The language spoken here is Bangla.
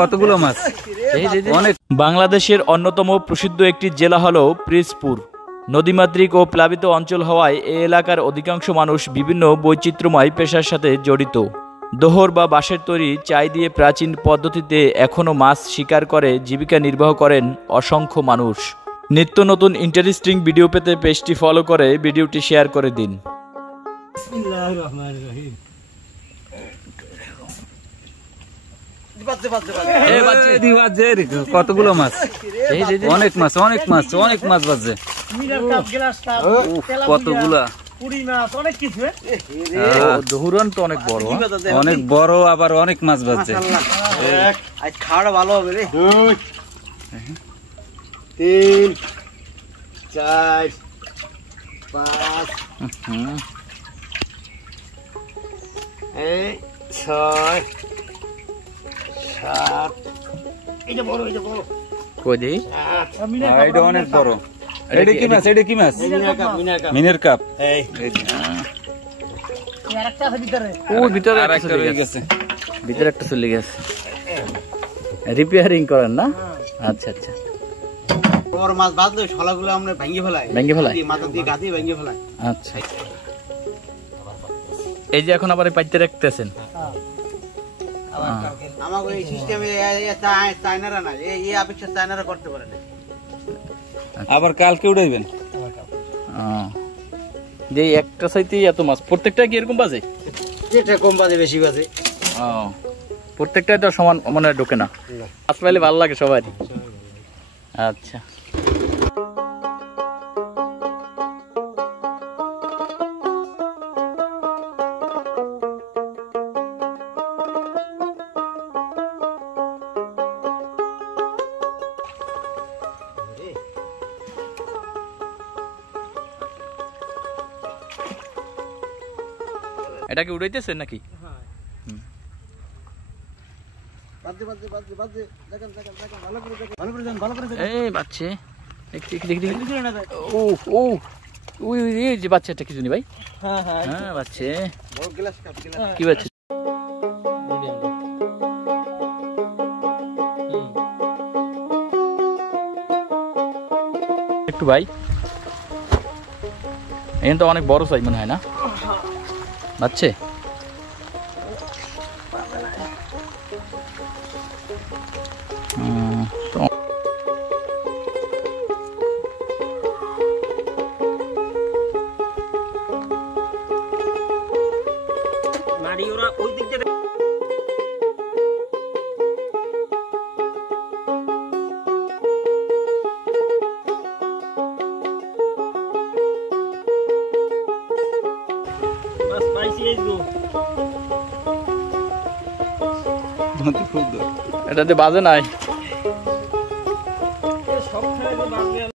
কতগুলো মাছ। অনেক। বাংলাদেশের অন্যতম প্রসিদ্ধ একটি জেলা হলো পিরোজপুর। নদীমাতৃক ও প্লাবিত অঞ্চল হওয়ায় এই এলাকার অধিকাংশ মানুষ বিভিন্ন বৈচিত্র্যময় পেশার সাথে জড়িত। দোহর বা বাঁশের তৈরি চাই দিয়ে প্রাচীন পদ্ধতিতে এখনও মাছ শিকার করে জীবিকা নির্বাহ করেন অসংখ্য মানুষ। নিত্য নতুন ইন্টারেস্টিং ভিডিও পেতে পেজটি ফলো করে ভিডিওটি শেয়ার করে দিন। কতগুলো মাছ। অনেক মাছ অনেক মাছ অনেক মাছ বাজছে। কতগুলা দহুরন তো অনেক বড়, অনেক বড়, আবার অনেক মাছ বাজছে। খাওয়া ভালো হবে রে। 3 4 5 6 7। এটা বড়, এটা বড়। কই দেই? এটা অনেক বড়। এটা কি মাছ? এটা কি মাছ? মিনের কাপ। এই আরেকটা আছে ভিতরে। ওই ভিতরে আরেকটা রয়ে গেছে। ভিতরে একটা চলে গেছে। রিপেয়ারিং করেন না? আচ্ছা আচ্ছা। বড় মাছ বাঁধলে শলাগুলো আমরা ভেঙে ফেলাই। মাথা দিয়ে গাদি ভেঙে ফেলাই। আচ্ছা। এই যে এখন আবার পাইতে রাখতেছেন। আমাকে এই সিস্টেমে চায়নারা না, এই অপেক্ষা চায়নারা করতে পারে না। আবার কালকে উঠাইবেন? যে একটা সাইতে এত মাছ, প্রত্যেকটা কি এরকম বাজে? এটা কম বাজে, বেশি বাজে। প্রত্যেকটাই তো সমান মনে হয় ঢোকে না। মাছ পাইলে ভালো লাগে সবাই। আচ্ছা। এটা কি উড়াইতেছেন নাকি? এই বাচ্চা যে বাচ্চাটা কিছু নি ভাই। হ্যাঁ বাচ্চা কি বাচ্চা? একটু ভাই এখানে তো অনেক বড় সাইজ মনে হয় না বাচ্চা? এটাতে বাজে নাই।